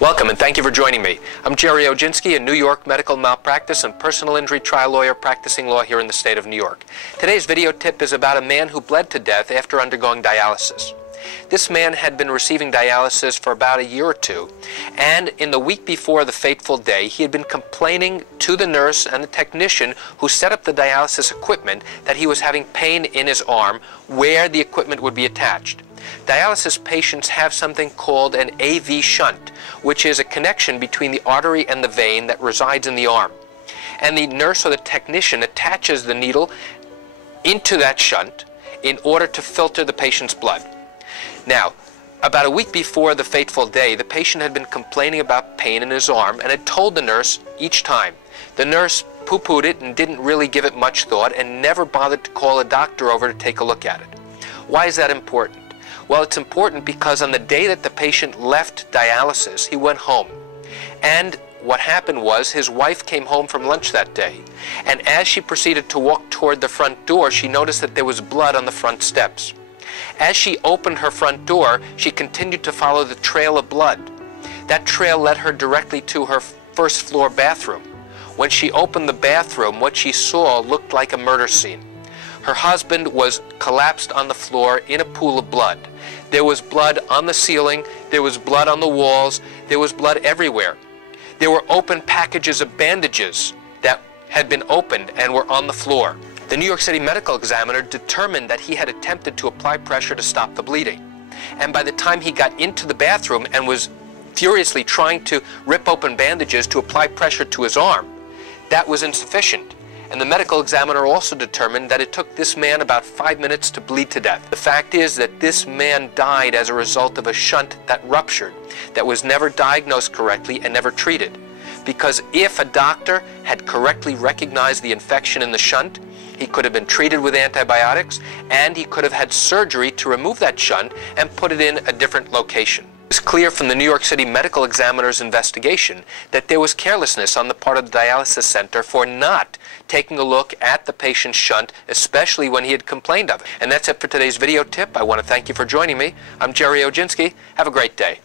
Welcome and thank you for joining me. I'm Gerry Oginski, a New York medical malpractice and personal injury trial lawyer practicing law here in the state of New York. Today's video tip is about a man who bled to death after undergoing dialysis. This man had been receiving dialysis for about a year or two, and in the week before the fateful day, he had been complaining to the nurse and the technician who set up the dialysis equipment that he was having pain in his arm where the equipment would be attached. Dialysis patients have something called an AV shunt, which is a connection between the artery and the vein that resides in the arm. And the nurse or the technician attaches the needle into that shunt in order to filter the patient's blood. Now, about a week before the fateful day, the patient had been complaining about pain in his arm and had told the nurse each time. The nurse poo-pooed it and didn't really give it much thought and never bothered to call a doctor over to take a look at it. Why is that important? Well, it's important because on the day that the patient left dialysis, he went home. And what happened was his wife came home from lunch that day, and as she proceeded to walk toward the front door, she noticed that there was blood on the front steps. As she opened her front door, she continued to follow the trail of blood. That trail led her directly to her first floor bathroom. When she opened the bathroom, what she saw looked like a murder scene. Her husband was collapsed on the floor in a pool of blood. There was blood on the ceiling, there was blood on the walls, there was blood everywhere. There were open packages of bandages that had been opened and were on the floor. The New York City medical examiner determined that he had attempted to apply pressure to stop the bleeding. And by the time he got into the bathroom and was furiously trying to rip open bandages to apply pressure to his arm, that was insufficient. And the medical examiner also determined that it took this man about 5 minutes to bleed to death. The fact is that this man died as a result of a shunt that ruptured, that was never diagnosed correctly and never treated. Because if a doctor had correctly recognized the infection in the shunt, he could have been treated with antibiotics, and he could have had surgery to remove that shunt and put it in a different location. It was clear from the New York City medical examiner's investigation that there was carelessness on the part of the dialysis center for not taking a look at the patient's shunt, especially when he had complained of it. And that's it for today's video tip. I want to thank you for joining me. I'm Gerry Oginski. Have a great day.